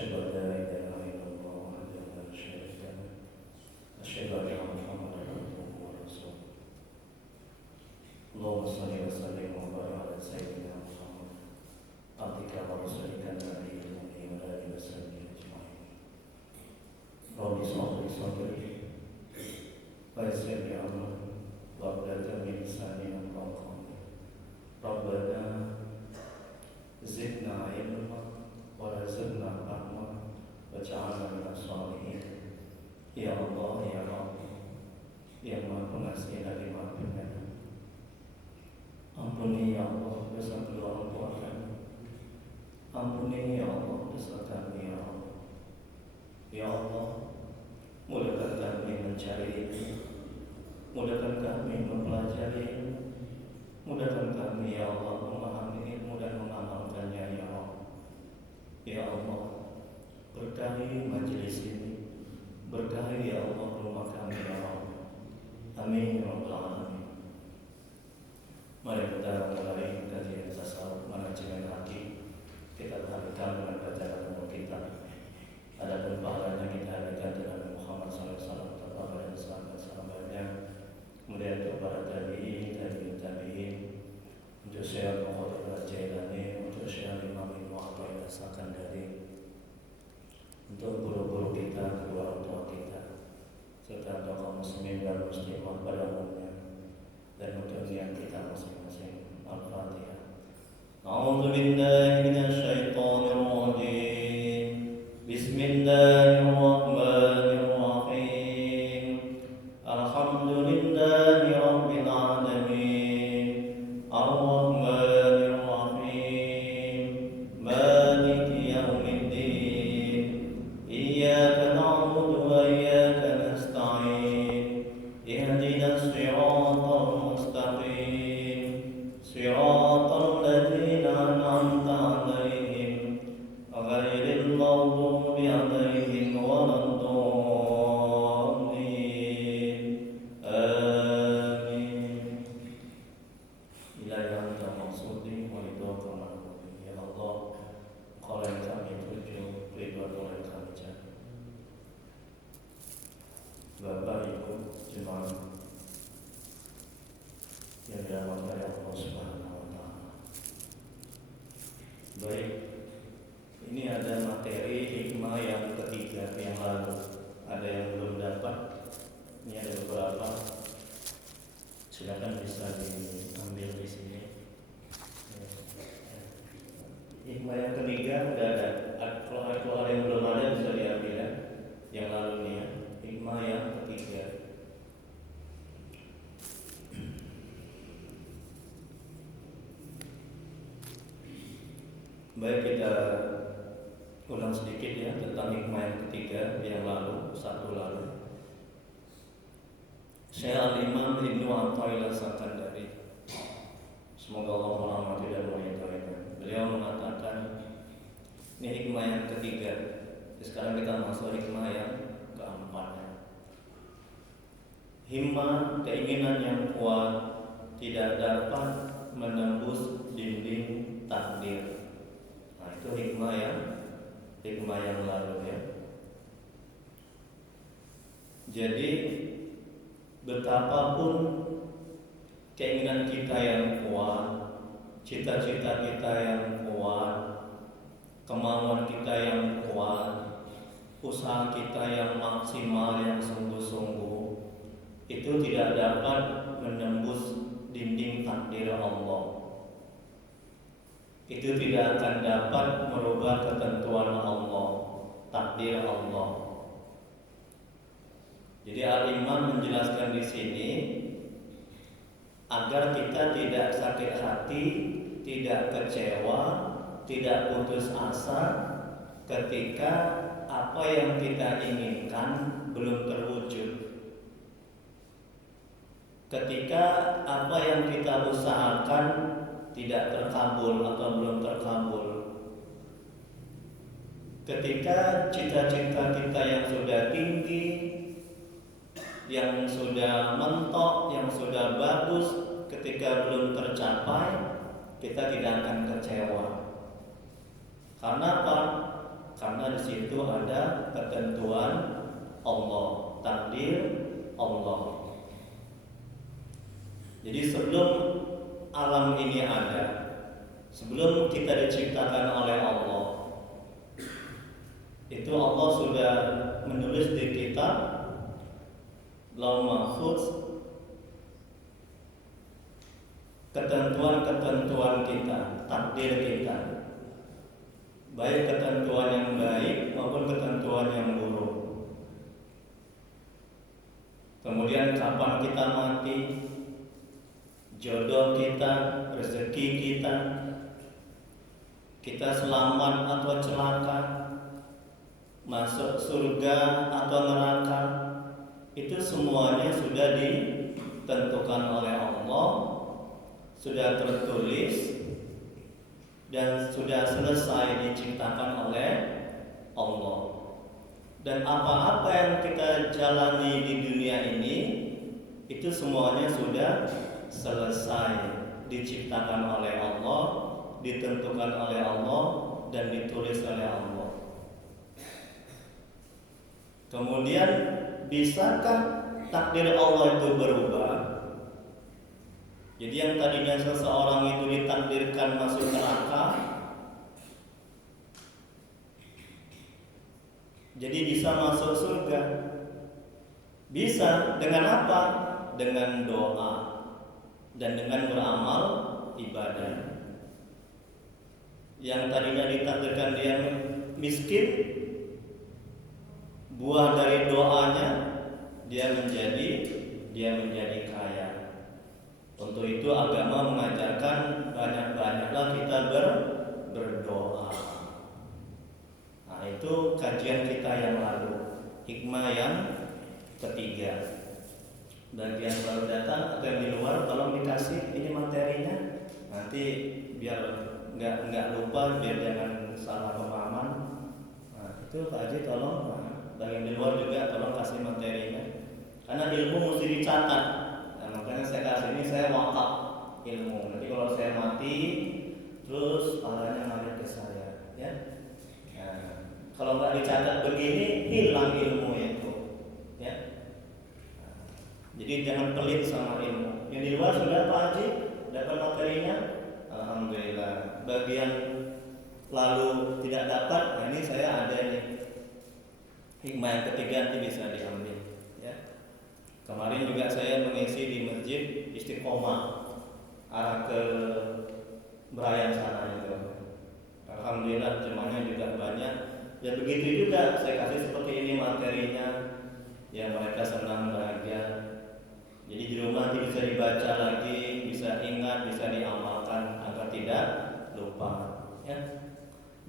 أشهد أن لا إله إلا الله وحده لا شريك له أشهد أن محمدا عبده ورسوله اللهم صل وسلم وبارك على سيدنا محمد عبدك ورسولك النبي الأمي وعلى آله وصحبه أجمعين رب اشرح لي صدري ويسر لي أمري واحلل من لساني يفقهوا قولي ربنا زدنا علما ورزقنا فهما واجعلنا من الصالحين ya Allah ya Rabb yang Maha Pengasih lagi Maha Penyayang. Ampuni ya Allah dosa kedua orang tua kami. Ampuni ya Allah dosa kami ya Allah. Ya Allah, mudahkan kami mencari ilmu, mudahkan kami mempelajari ilmu, mudahkan kami ya Allah memahami ilmu dan mengamalkannya ya Allah. Ya Allah, berkahi majelis ini, berkahi ya Allah rumah kami ya Allah. Amin ya rabbal alamin. Mari kita mulai kajian tasawuf manajemen hati. Kita lanjutkan dengan bacaan umum kita. Adapun pahalanya kita adakan dengan Muhammad SAW dan sahabat-sahabatnya. Kemudian untuk para tabi'in, untuk Syekh Muhammad Al-Jailani, untuk Syekh Imam Ibnu Athaillah Sakandari, untuk guru-guru kita, kedua orang tua kita, serta untuk kaum muslimin dan muslimat pada umumnya, dan untuk niat kita masing-masing. Al-Fatihah. A'udzu billahi minasyaitonir rajim. Bismillahirrahmanirrahim. Alhamdulillahi rabbil alamin. Ar-Rahmanir Rahim. Maliki yaumiddin. Iyyaka na'budu wa iyyaka nasta'in. Ihdinas siratal mustaqim. Siratal ladzina an'amta 'alaihim ghairil maghdubi 'alaihim waladdallin. Amin. Ilahi anta maqsudi wa ridhaka ma'budi. Ya Allah, Engkau yang kami tuju, ridwan yang kami cari. Bapak Ibu jemaah yang dirahmati oleh Allah Subhanahu wa taala. Baik, ini ada materi hikmah yang ketiga yang lalu. Ada yang belum dapat. Ini ada beberapa. Silakan bisa diambil di sini. Hikmah yang ketiga udah ada. Kalau ada yang belum ada bisa diambil ya. Yang lalu nih ya. Hikmah yang ketiga. Baik, kita ulang sedikit ya tentang hikmah yang ketiga yang lalu, satu lalu. Syekh Al-Imam Ibnu Athaillah Sakandari, semoga Allah merahmati dan meridhoinya. Beliau mengatakan ini hikmah yang ketiga. Sekarang kita masuk hikmah yang keempat. Himmah, keinginan yang kuat tidak dapat menembus dinding takdir. Nah, itu hikmah yang lalu ya. Jadi betapapun keinginan kita yang kuat, cita-cita kita yang kuat, kemauan kita yang kuat, usaha kita yang maksimal, yang sungguh-sungguh, itu tidak dapat menembus dinding takdir Allah. Itu tidak akan dapat merubah ketentuan Allah, takdir Allah. Jadi Al-Imam menjelaskan di sini agar kita tidak sakit hati, tidak kecewa, tidak putus asa ketika apa yang kita inginkan belum terwujud. Ketika apa yang kita usahakan tidak terkabul atau belum terkabul. Ketika cita-cita kita yang sudah tinggi, yang sudah mentok, yang sudah bagus, ketika belum tercapai, kita tidak akan kecewa. Karena apa? karena di situ ada ketentuan Allah, takdir Allah. Jadi sebelum alam ini ada, sebelum kita diciptakan oleh Allah, itu Allah sudah menulis di kitab Lauh Mahfuz ketentuan-ketentuan kita, takdir kita, baik ketentuan yang baik maupun ketentuan yang buruk. Kemudian kapan kita mati, jodoh kita, rezeki kita selamat atau celaka, masuk surga atau neraka, itu semuanya sudah ditentukan oleh Allah, sudah tertulis dan sudah selesai diciptakan oleh Allah. Dan apa-apa yang kita jalani di dunia ini, itu semuanya sudah selesai diciptakan oleh Allah, ditentukan oleh Allah, dan ditulis oleh Allah. Kemudian bisakah takdir Allah itu berubah? Jadi yang tadinya seseorang itu ditakdirkan masuk neraka, jadi bisa masuk surga. Bisa dengan apa? Dengan doa dan dengan beramal ibadah. Yang tadinya ditakdirkan dia miskin, buah dari doanya dia menjadi kaya. Untuk itu agama mengajarkan banyak-banyaklah kita berdoa. Nah, itu kajian kita yang lalu. Hikmah yang ketiga. Bagi yang baru datang atau yang di luar, tolong dikasih ini materinya. Nanti biar nggak lupa, biar jangan salah pemahaman. Nah, itu Pak Haji tolong. Bagi yang di luar juga tolong kasih materinya. Karena ilmu mesti dicatat. Nah, makanya saya kasih ini, saya wakaf ilmu. Nanti kalau saya mati, terus pahalanya ngalir ke saya, ya. Nah, kalau nggak dicatat begini, hilang ilmu itu, ya. Nah, jadi jangan pelit sama ilmu. Yang di luar sudah Pak Haji dapat materinya, alhamdulillah. Bagian lalu tidak dapat, nah ini saya ada nih. Hikmah yang ketiga nanti bisa diambil, ya. Kemarin juga saya mengisi di Masjid Istiqomah arah ke Berayan sana itu. Alhamdulillah jemaahnya juga banyak. Ya begitu juga saya kasih seperti ini materinya, ya mereka senang bahagia. Jadi di rumah nanti bisa dibaca lagi, bisa ingat, bisa diamalkan agar tidak lupa, ya.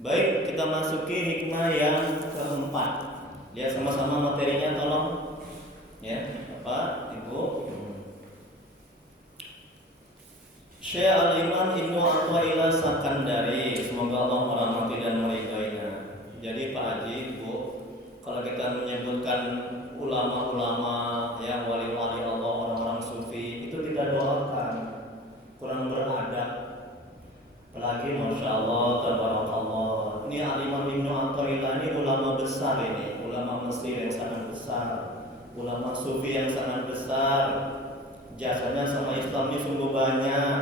Baik, kita masuki hikmah yang keempat. Lihat sama-sama materinya tolong, ya Bapak Ibu. Syekh Al-Imam Ibnu Athaillah Sakandari, semoga Allah merahmati dan meridhoinya. Jadi Pak Haji, Ibu, kalau kita menyebutkan ulama-ulama yang wali-wali Allah, orang-orang sufi, itu kita doakan, kurang beradab. Apalagi Masya Allah, Tabarakallah. Ini Al-Imam Ibnu Athaillah ini ulama besar ini. Ulama Mesir yang sangat besar, ulama sufi yang sangat besar, jasanya sama Islam ini sungguh banyak.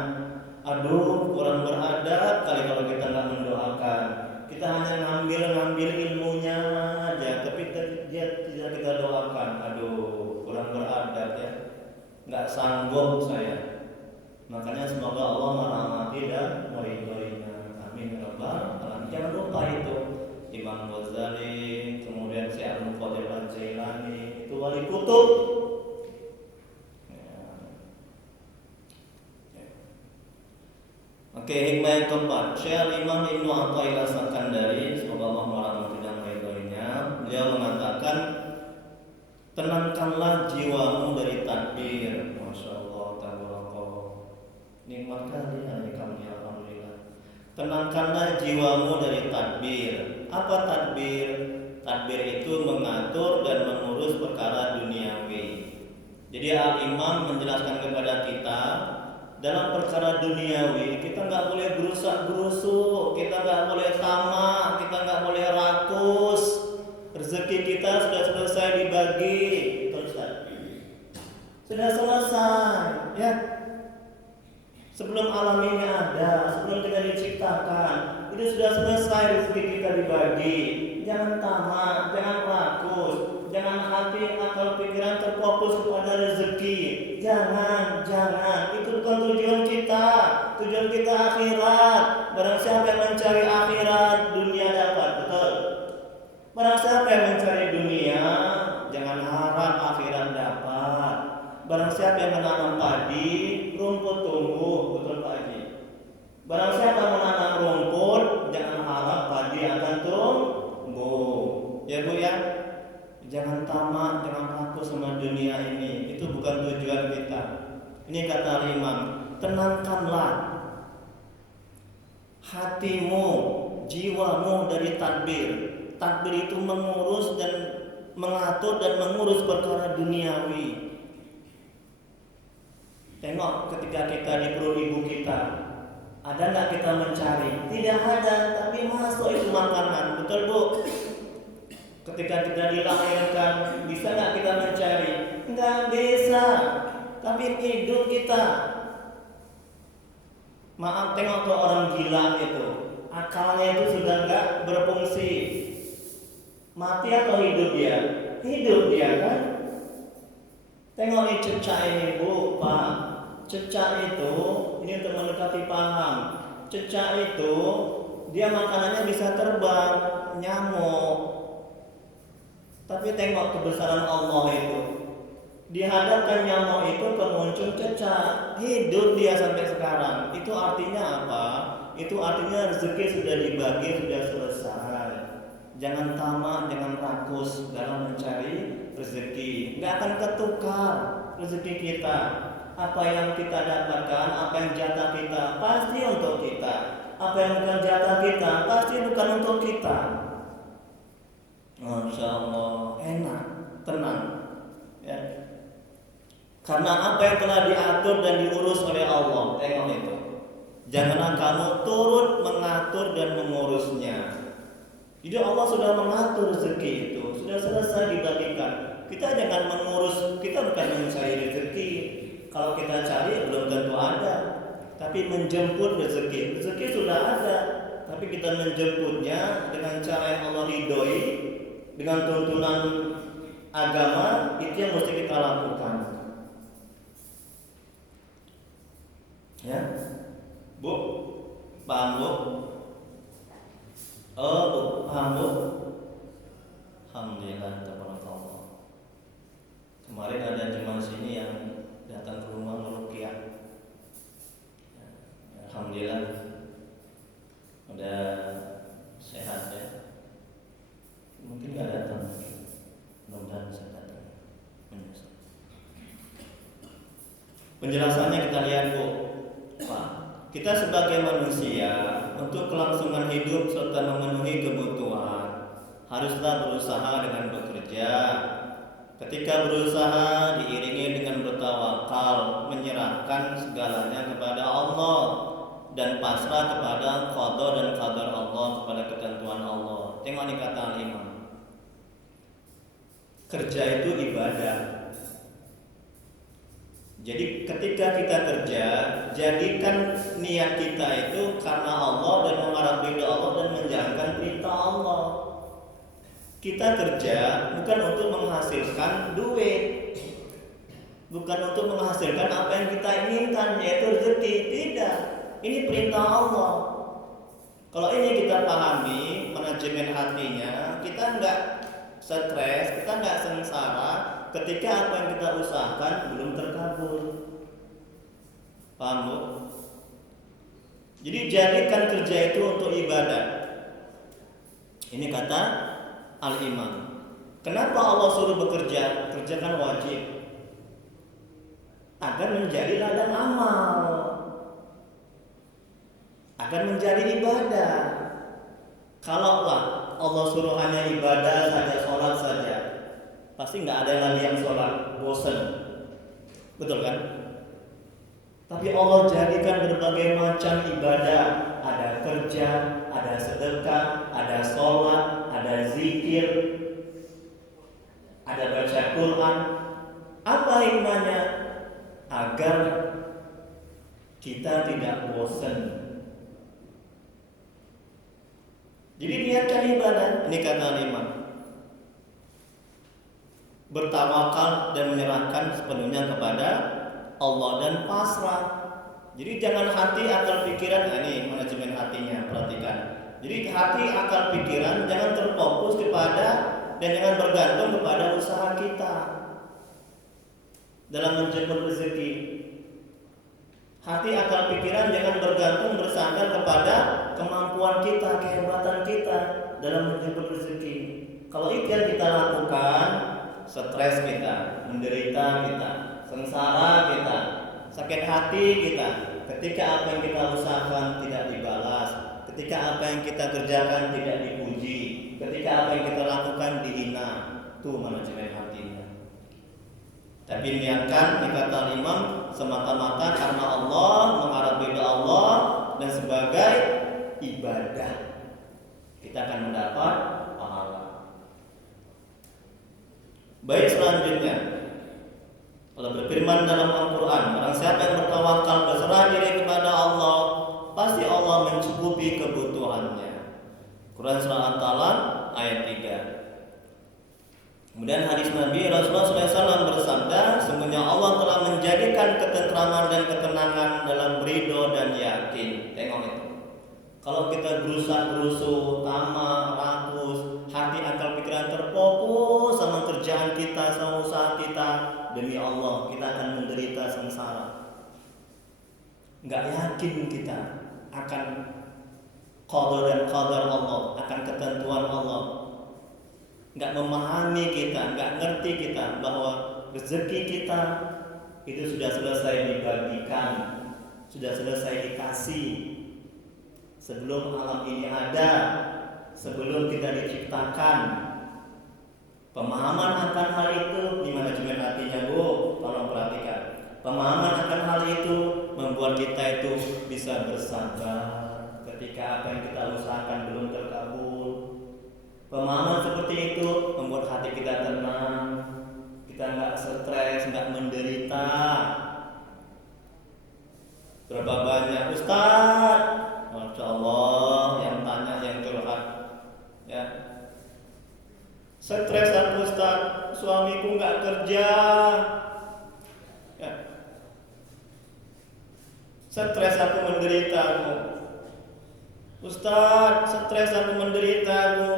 Aduh, kurang beradab kali kalau kita nggak mendoakan. Kita hanya ngambil ilmunya aja, tapi dia tidak kita doakan. Aduh, kurang beradab ya. Nggak sanggup saya. Makanya semoga Allah merahmati dan meridhoinya. Amin ya rabbal alamin. Jangan lupa itu Imam Ghazali, kemudian Syekh Abdul Qadir Al-Jailani, itu wali kutub. Oke, hikmah yang keempat, Syekh Imam Ibnu Athaillah Sakandari, semoga Allah merahmati dan meridhoinya. Beliau mengatakan, tenangkanlah jiwamu dari takbir. Masya Allah, tabarakallah. Nikmat kali hari kami, alhamdulillah. Tenangkanlah jiwamu dari takbir. Apa takbir? Takbir itu mengatur dan mengurus perkara duniawi. Jadi Al-Imam menjelaskan kepada kita dalam perkara duniawi, kita nggak boleh berusak-berusuk, kita nggak boleh tamak, kita nggak boleh rakus. Rezeki kita sudah selesai dibagi, sudah selesai, ya. Sebelum alam ini ada, sebelum kita diciptakan, itu sudah selesai rezeki kita dibagi. Jangan tamak, jangan rakus, jangan hati atau pikiran terfokus kepada rezeki. Jangan. Itu bukan tujuan kita. Tujuan kita akhirat. Barang siapa yang mencari akhirat, dunia dapat, betul. Barang siapa yang mencari dunia, jangan harap akhirat dapat. Barang siapa yang menanam padi, rumput tumbuh, betul Pak Haji. Barang siapa menanam rumput, jangan harap padi akan tumbuh. Ya Bu ya. Jangan tamak, jangan rakus sama dunia ini. Itu bukan tujuan kita. Ini kata Imam, tenangkanlah hatimu, jiwamu dari tadbir. Tadbir itu mengurus dan mengatur dan mengurus perkara duniawi. Tengok ketika kita di perut ibu kita, ada nggak kita mencari? Tidak ada, tapi masuk itu makanan, betul Bu? Ketika kita dilahirkan, bisa nggak kita mencari? Nggak bisa, tapi hidup kita. Maaf, tengok tuh orang gila itu, akalnya itu sudah nggak berfungsi. Mati atau hidup dia? Hidup dia kan? Tengok ini cecak ini Bu, Pak. Cecak itu, ini untuk mendekati paham. Cecak itu, dia makanannya bisa terbang, nyamuk. Tapi tengok kebesaran Allah itu. Dihadapkan nyamuk itu ke muncul cecak, hidup dia sampai sekarang. Itu artinya apa? Itu artinya rezeki sudah dibagi, sudah selesai. Jangan tamak, jangan rakus dalam mencari rezeki. Nggak akan ketukar rezeki kita. Apa yang kita dapatkan, apa yang jatah kita, pasti untuk kita. Apa yang bukan jatah kita, pasti bukan untuk kita. Masya Allah, enak, tenang, ya. Karena apa yang telah diatur dan diurus oleh Allah, tengok itu. Janganlah kamu turut mengatur dan mengurusnya. Jadi Allah sudah mengatur rezeki itu, sudah selesai dibagikan. Kita jangan mengurus, kita bukan mencari rezeki. Kalau kita cari belum tentu ada, tapi menjemput rezeki. Rezeki sudah ada, tapi kita menjemputnya dengan cara yang Allah ridhoi, dengan tuntunan agama, itu yang mesti kita lakukan. Ya, Bu, paham Bu? Oh Bu, paham Bu? Alhamdulillah, tabarakallah. Kemarin ada jemaah sini yang datang ke rumah meruqyah. Alhamdulillah, udah sehat ya. Mungkin nggak datang, mudah-mudahan bisa datang. Penjelasannya kita lihat Bu. Pak, kita sebagai manusia untuk kelangsungan hidup serta memenuhi kebutuhan haruslah berusaha dengan bekerja. Ketika berusaha diiringi dengan bertawakal, menyerahkan segalanya kepada Allah dan pasrah kepada qada dan qadar Allah, kepada ketentuan Allah. Tengok nih kata Al-Imam. Kerja itu ibadah. Jadi ketika kita kerja, jadikan niat kita itu karena Allah dan mengharap ridha Allah dan menjalankan perintah Allah. Kita kerja bukan untuk menghasilkan duit, bukan untuk menghasilkan apa yang kita inginkan, yaitu rezeki. Tidak, ini perintah Allah. Kalau ini kita pahami, manajemen hatinya, kita enggak stres, kita enggak sengsara ketika apa yang kita usahakan belum terkabul. Paham Bu? Jadi jadikan kerja itu untuk ibadah. Ini kata Al-Imam. Kenapa Allah suruh bekerja? Kerja kan wajib, agar menjadi ladang amal, agar menjadi ibadah. Kalaulah Allah suruh hanya ibadah saja, sholat saja, pasti nggak ada lagi yang sholat, bosan, betul kan? Tapi Allah jadikan berbagai macam ibadah. Ada kerja, ada sedekah, ada sholat, ada zikir, ada baca Quran. Apa hikmahnya? Agar kita tidak bosan. Jadi niatkan ibadah. Ini kata Imam, bertawakal dan menyerahkan sepenuhnya kepada Allah dan pasrah. Jadi jangan hati akal pikiran, ini manajemen hatinya, perhatikan. Jadi hati akal pikiran jangan terfokus kepada dan jangan bergantung kepada usaha kita dalam menjemput rezeki. Hati akal pikiran jangan bergantung bersandar kepada kemampuan kita, kehebatan kita dalam menjemput rezeki. Kalau itu yang kita lakukan, stres kita, menderita kita, sengsara kita, sakit hati kita, ketika apa yang kita usahakan tidak dibalas, ketika apa yang kita kerjakan tidak dipuji, ketika apa yang kita lakukan dihina. Itu manajemen hatinya. Tapi niatkan, kata Imam, semata-mata karena Allah, mengharap ridha Allah dan sebagai ibadah, kita akan mendapat pahala. Baik, selanjutnya Allah berfirman dalam Al-Quran, barang siapa yang bertawakal berserah diri kepada Allah, pasti Allah mencukupi kebutuhannya. Quran surah At-Talaq ayat 3. Kemudian hadis Nabi Rasulullah SAW bersabda, sesungguhnya Allah telah menjadikan ketentraman dan ketenangan dalam ridho dan yakin. Tengok itu. Kalau kita berusaha tamak, rakus, hati akal pikiran terfokus sama kerjaan kita, sama usaha kita, demi Allah kita akan menderita sengsara. Enggak yakin kita akan qadar dan qadar Allah, akan ketentuan Allah. Enggak memahami kita, enggak ngerti kita bahwa rezeki kita itu sudah selesai dibagikan, sudah selesai dikasih sebelum alam ini ada, sebelum kita diciptakan. Pemahaman akan hal itu di manajemen hatinya, Bu, tolong perhatikan. Pemahaman akan hal itu membuat kita itu bisa bersabar ketika apa yang kita usahakan belum terkabul. Pemahaman seperti itu membuat hati kita tenang, kita nggak stres, nggak menderita. Berapa banyak Ustaz, Masya Allah, yang tanya, yang curhat, ya. Stres aku Ustaz, suamiku nggak kerja, ya. Stres aku menderita aku, Ustaz, stres aku menderita aku,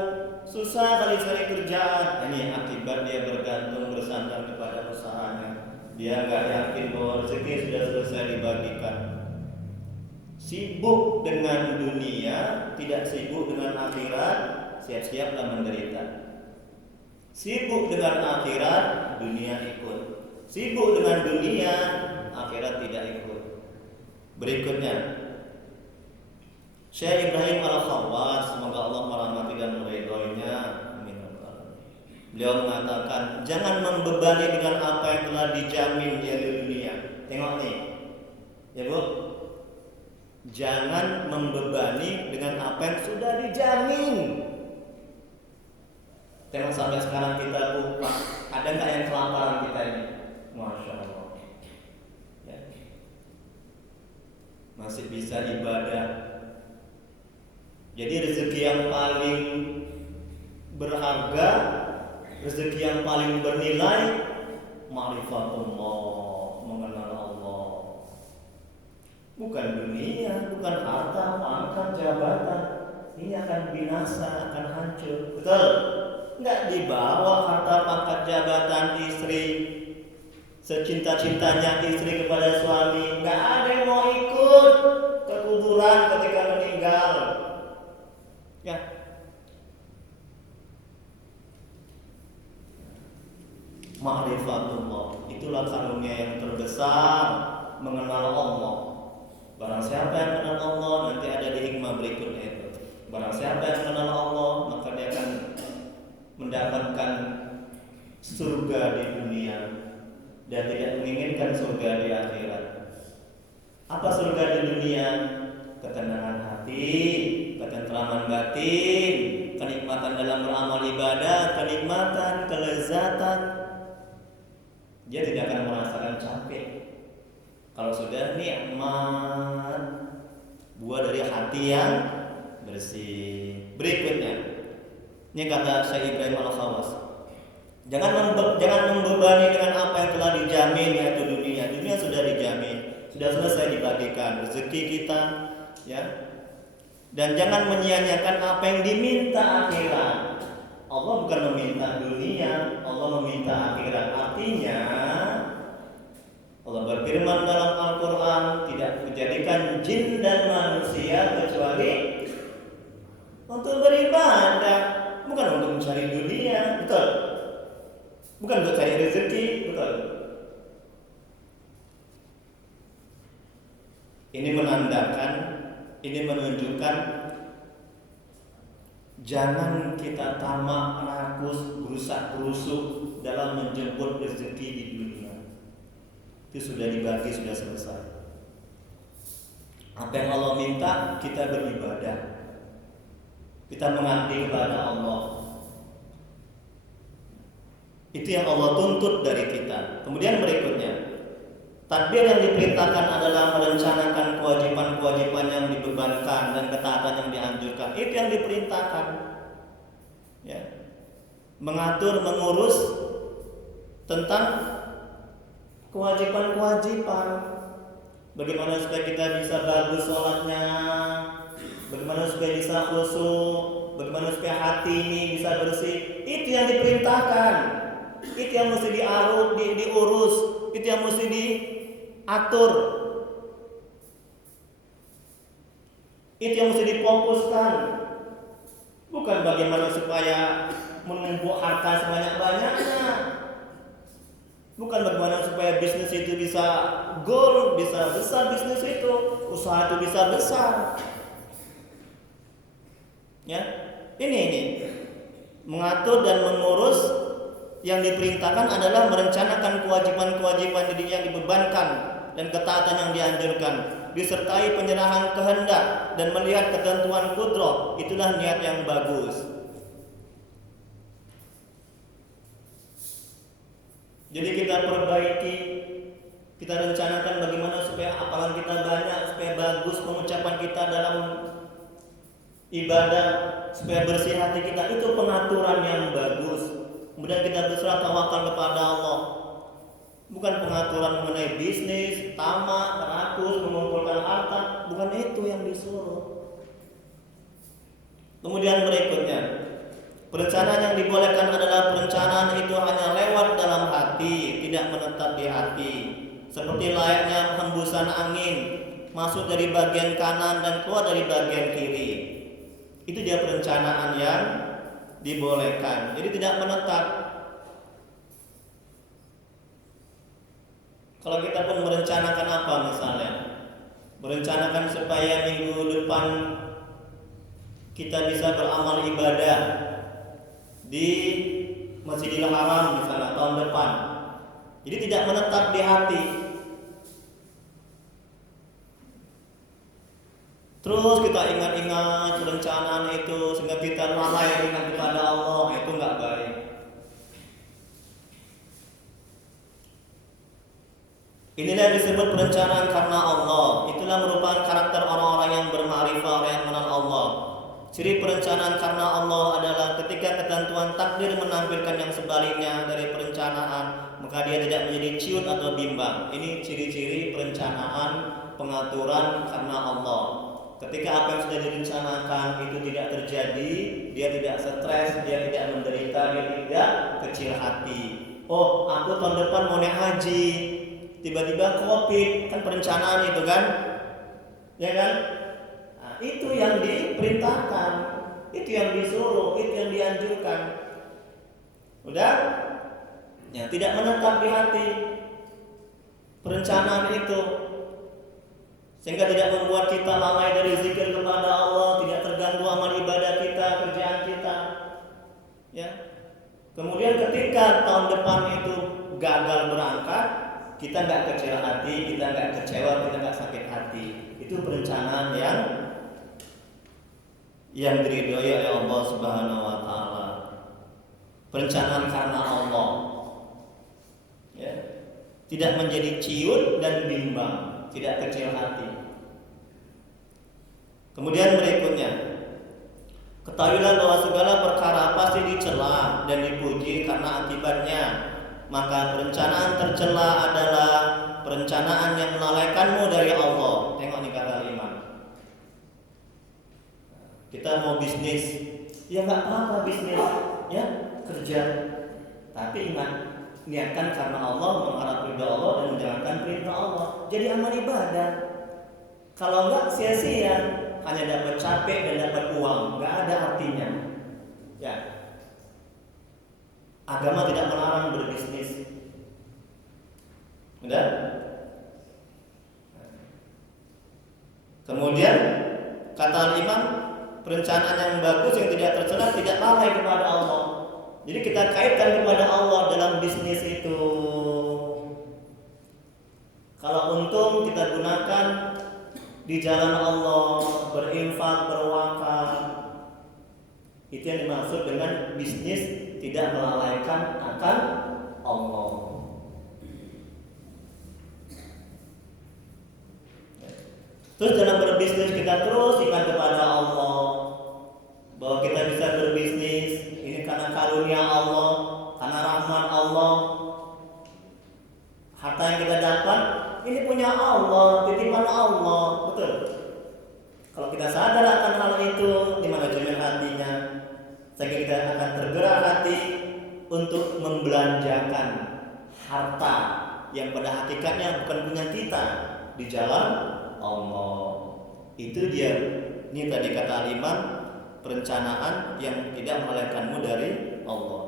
susah kali cari kerjaan. Ini akibat dia bergantung bersandar kepada usahanya. Dia nggak yakin bahwa rezeki sudah selesai dibagikan. Sibuk dengan dunia, tidak sibuk dengan akhirat, siap-siaplah menderita. Sibuk dengan akhirat, dunia ikut. Sibuk dengan dunia, akhirat tidak ikut. Berikutnya, Syekh Ibrahim Al-Khawwas, semoga Allah merahmati dan meridhoinya. Amin. Beliau mengatakan, jangan membebani dengan apa yang telah dijamin di dunia. Tengok nih, ya Bu. Jangan membebani dengan apa yang sudah dijamin. Tengok sampai sekarang kita lupa. Ada nggak yang kelaparan kita ini? Masya Allah. Ya. Masih bisa ibadah. Jadi rezeki yang paling berharga, rezeki yang paling bernilai, ma'rifatullah, mengenal Allah. Bukan dunia, bukan harta, pangkat, jabatan. Ini akan binasa, akan hancur. Betul? Enggak dibawa harta, pangkat, jabatan istri, secinta-cintanya istri kepada suami. Enggak ada yang mau ikut ke kuburan ketika meninggal. Ya. Ma'rifatullah, itulah karunia yang terbesar, mengenal Allah. Barang siapa yang mengenal Allah, nanti ada di hikmah berikutnya itu. Barang siapa yang mengenal Allah, maka dia akan mendapatkan surga di dunia dan tidak menginginkan surga di akhirat. Apa surga di dunia? Ketenangan hati, ketentraman batin, kenikmatan dalam beramal ibadah, kenikmatan, kelezatan. Dia tidak akan merasakan capek. Kalau sudah nikmat, buah dari hati yang bersih. Berikutnya, ini kata Syekh Ibrahim Al-Khawas, jangan membebani dengan apa yang telah dijamin, yaitu dunia. Dunia sudah dijamin, sudah selesai dibagikan rezeki kita, ya. Dan jangan menyia-nyiakan apa yang diminta akhirat. Allah bukan meminta dunia, Allah meminta akhirat. Artinya Allah berfirman dalam Al-Quran, tidak dijadikan jin dan manusia kecuali untuk beribadah, bukan untuk mencari dunia, betul? Bukan untuk cari rezeki, betul? Ini menandakan, ini menunjukkan jangan kita tamak, rakus, gerusak-gerusuk dalam menjemput rezeki di dunia. Itu sudah dibagi, sudah selesai. Apa yang Allah minta, kita beribadah, kita mengabdi kepada Allah. Itu yang Allah tuntut dari kita. Kemudian berikutnya, tadbir yang diperintahkan adalah merencanakan kewajiban-kewajiban yang dibebankan dan ketaatan yang dianjurkan. Itu yang diperintahkan, ya. Mengatur, mengurus tentang kewajiban-kewajiban. Bagaimana supaya kita bisa bagus sholatnya, bagaimana supaya bisa khusyuk, bagaimana supaya hati ini bisa bersih. Itu yang diperintahkan, itu yang mesti diurus, itu yang mesti diatur, itu yang mesti difokuskan. Bukan bagaimana supaya menumpuk harta sebanyak-banyaknya, bukan bagaimana supaya bisnis itu bisa goal, bisa besar bisnis itu, usaha itu bisa besar. Ya, ini mengatur dan mengurus. Yang diperintahkan adalah merencanakan kewajiban-kewajiban diri yang dibebankan dan ketaatan yang dianjurkan, disertai penyerahan kehendak dan melihat ketentuan kudrah. Itulah niat yang bagus. Jadi kita perbaiki, kita rencanakan bagaimana supaya hafalan kita banyak, supaya bagus pengucapan kita dalam ibadah, supaya bersih hati kita. Itu pengaturan yang bagus. Kemudian kita berserah tawakal kepada Allah. Bukan pengaturan mengenai bisnis, tamak, rakus, mengumpulkan harta. Bukan itu yang disuruh. Kemudian berikutnya, perencanaan yang dibolehkan adalah perencanaan itu hanya lewat dalam hati, tidak menetap di hati. Seperti layaknya hembusan angin masuk dari bagian kanan dan keluar dari bagian kiri. Itu dia perencanaan yang dibolehkan. Jadi tidak menetap. Kalau kita pun merencanakan apa misalnya? Merencanakan supaya minggu depan kita bisa beramal ibadah di Masjidil Haram misalnya tahun depan. Jadi tidak menetap di hati. Terus kita ingat-ingat perencanaan itu sehingga kita lalai ingat kepada Allah, itu nggak baik. Inilah yang disebut perencanaan karena Allah. Itulah merupakan karakter orang-orang yang bermakrifah, orang yang mengenal Allah. Ciri perencanaan karena Allah adalah ketika ketentuan takdir menampilkan yang sebaliknya dari perencanaan, maka dia tidak menjadi ciut atau bimbang. Ini ciri-ciri perencanaan, pengaturan karena Allah. Ketika apa yang sudah direncanakan itu tidak terjadi, dia tidak stres, dia tidak menderita, dia tidak kecil hati. Oh, aku tahun depan mau naik haji, tiba-tiba COVID, kan perencanaan itu kan, ya kan? Nah, itu yang diperintahkan, itu yang disuruh, itu yang dianjurkan. Udah? Ya, tidak menetap di hati perencanaan itu. Sehingga tidak membuat kita lalai dari zikir kepada Allah, tidak terganggu amal ibadah kita, kerjaan kita. Ya. Kemudian ketika tahun depan itu gagal berangkat, kita nggak kecil hati, kita nggak kecewa, kita nggak sakit hati. Itu perencanaan yang diridhoi oleh Allah Subhanahu wa taala. Perencanaan karena Allah. Ya. Tidak menjadi ciut dan bimbang, tidak kecil hati. Kemudian berikutnya, ketahuilah bahwa segala perkara pasti dicela dan dipuji karena akibatnya. Maka perencanaan tercela adalah perencanaan yang melalaikanmu dari Allah. Tengok nih kata Imam. Kita mau bisnis, ya nggak apa-apa bisnis, ya kerja. Tapi ingat, niatkan karena Allah, mengharap ridha Allah dan menjalankan perintah Allah. Jadi amal ibadah. Kalau enggak sia-sia, hanya dapat capek dan dapat uang, nggak ada artinya. Ya. Agama tidak melarang berbisnis. Udah? Kemudian kata Imam, perencanaan yang bagus yang tidak tercela tidak lalai kepada Allah. Jadi kita kaitkan kepada Allah dalam bisnis itu. Kalau untung kita gunakan di jalan Allah, berinfak, berwakaf. Itu yang dimaksud dengan bisnis tidak melalaikan akan Allah. Terus dalam berbisnis kita terus ingat kepada Allah, bahwa kita bisa berbisnis ini karena karunia Allah, karena rahmat Allah. Harta yang kita dapat ini punya Allah, titipan Allah, betul. Kalau kita sadar akan hal itu, di manajemen hatinya, sehingga kita akan tergerak hati untuk membelanjakan harta yang pada hakikatnya bukan punya kita di jalan Allah. Itu dia. Ini tadi kata Imam, perencanaan yang tidak melalaikanmu dari Allah.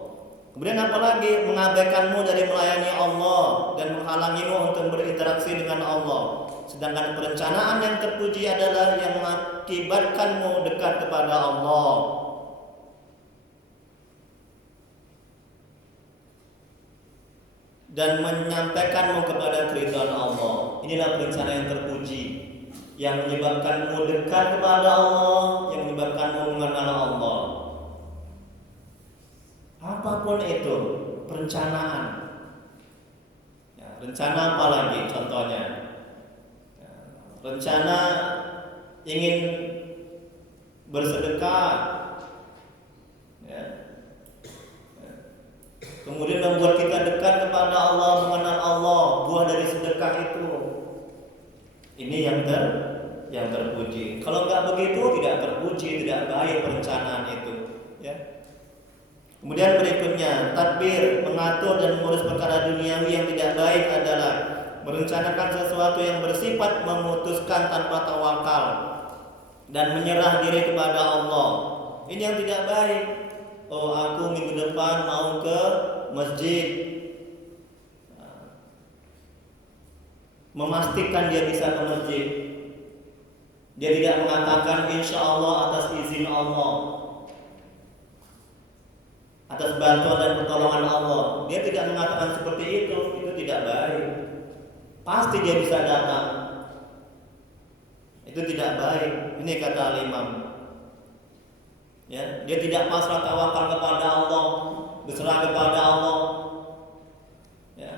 Kemudian apalagi mengabaikanmu dari melayani Allah dan menghalangimu untuk berinteraksi dengan Allah. Sedangkan perencanaan yang terpuji adalah yang mengakibatkanmu dekat kepada Allah. Dan menyampaikanmu kepada keridhaan Allah. Inilah perencanaan yang terpuji, yang menyebabkanmu dekat kepada Allah, yang menyebabkanmu mengenal Allah. Apapun itu perencanaan. Ya, rencana apa lagi contohnya? Ya, rencana ingin bersedekah, ya. Kemudian membuat kita dekat kepada Allah, mengenal Allah, buah dari sedekah itu. Ini yang terpuji. Kalau nggak begitu, tidak terpuji, tidak baik perencanaan itu. Ya. Kemudian berikutnya, tadbir, mengatur dan mengurus perkara duniawi yang tidak baik adalah merencanakan sesuatu yang bersifat memutuskan tanpa tawakal dan menyerah diri kepada Allah. Ini yang tidak baik. Oh, aku minggu depan mau ke masjid. Memastikan dia bisa ke masjid. Dia tidak mengatakan insya Allah atas izin Allah, atas bantuan dan pertolongan Allah. Dia tidak mengatakan seperti itu tidak baik. Pasti dia bisa datang. Itu tidak baik. Ini kata Imam. Ya, dia tidak pasrah tawakal kepada Allah, berserah kepada Allah. Ya.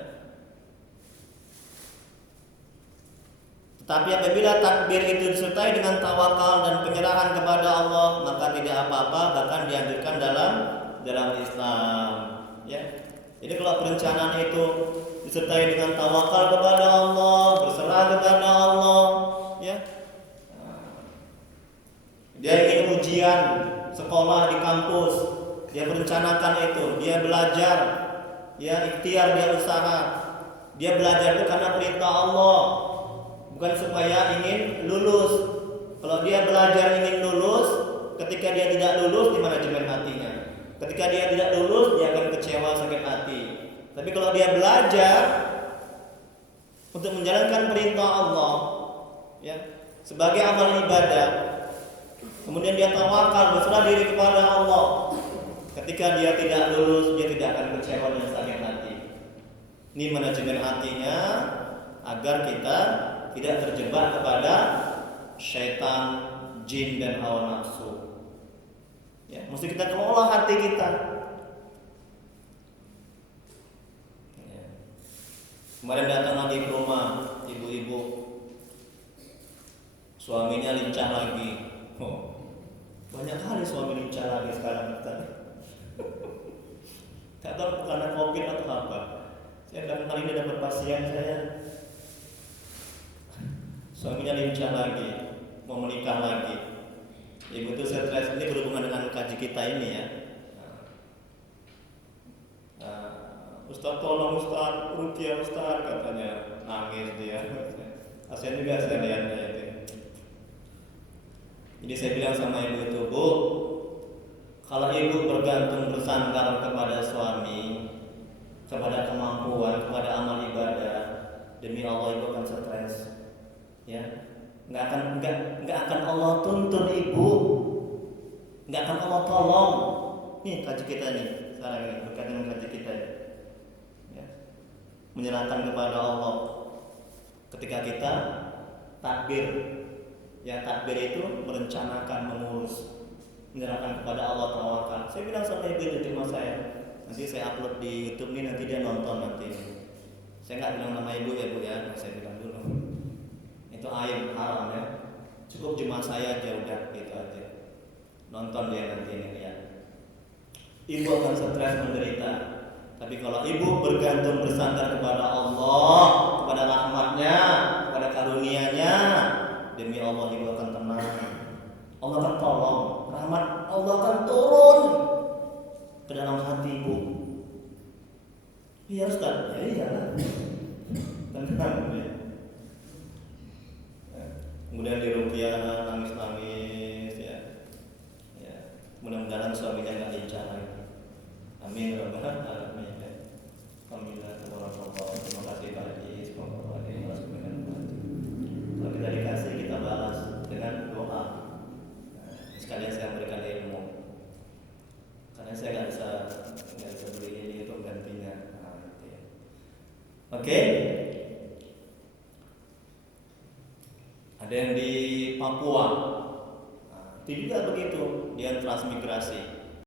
Tetapi apabila takbir itu disertai dengan tawakal dan penyerahan kepada Allah, maka tidak apa-apa, bahkan dianjurkan dalam Islam. Ya. Jadi kalau perencanaan itu disertai dengan tawakal kepada Allah, berserah kepada Allah, ya. Dia ingin ujian sekolah di kampus, dia merencanakan itu, dia belajar, ya ikhtiar, dia usaha, dia belajar itu karena perintah Allah, bukan supaya ingin lulus. Kalau dia belajar ingin lulus, ketika dia tidak lulus, di manajemen hatinya. Ketika dia tidak lulus, dia akan kecewa, sakit hati. Tapi kalau dia belajar untuk menjalankan perintah Allah, ya sebagai amal ibadah, kemudian dia tawakal, berserah diri kepada Allah. Ketika dia tidak lulus, dia tidak akan kecewa dan sakit hati. Ini manajemen hatinya agar kita tidak terjebak kepada syaitan, jin dan hawa nafsu. Ya, mesti kita kelola hati kita. Ya. Kemarin datang lagi ke rumah ibu-ibu, suaminya lincah lagi. Banyak kali suami lincah lagi sekarang kita. Tak tahu karena COVID atau apa. Saya datang kali ini dapat pasien saya, suaminya lincah lagi, mau menikah lagi. Ibu itu stres, ini berhubungan dengan kaji kita ini ya. Ustaz tolong Ustaz, ruqyah Ustaz, katanya, nangis dia. Kasihan juga saya lihatnya itu. Jadi saya bilang sama ibu itu, Bu, kalau ibu bergantung bersandar kepada suami, kepada kemampuan, kepada amal ibadah, demi Allah ibu akan stres. Ya, nggak akan Allah tuntun ibu, nggak akan Allah tolong. Nih kaji kita nih sekarang ini berkaitan dengan kaji kita ya. Menyerahkan kepada Allah ketika kita takbir, ya takbir itu merencanakan, mengurus, menyerahkan kepada Allah, tawakal. Saya bilang sama ibu itu di rumah saya, nanti saya upload di YouTube nih, nanti dia nonton nanti. Saya nggak bilang nama ibu ya Bu ya, saya bilang dulu. Itu aib haram ya. Cukup cuma saya aja udah gitu aja. Nonton dia nanti ini ya. Ibu akan stres menderita. Tapi kalau ibu bergantung bersandar kepada Allah, kepada rahmatnya, kepada karunia-Nya, demi Allah ibu akan tenang. Allah akan tolong, rahmat Allah akan turun ke dalam hati ibu. Iya Ustaz, ya iyalah. Tenang ya. Kemudian diruqyah nangis-nangis ya. Ya, mudah-mudahan suaminya enggak lincah lagi. Amin ya rabbal alamin. Alhamdulillah, terima kasih Pak Haji, semoga Allah dimasukin. Kalau kita dikasih kita balas dengan doa. Sekalian saya berikan ilmu. Karena saya nggak bisa beli ini untuk gantinya. Oke. Ada yang di Papua, itu juga begitu, dia transmigrasi.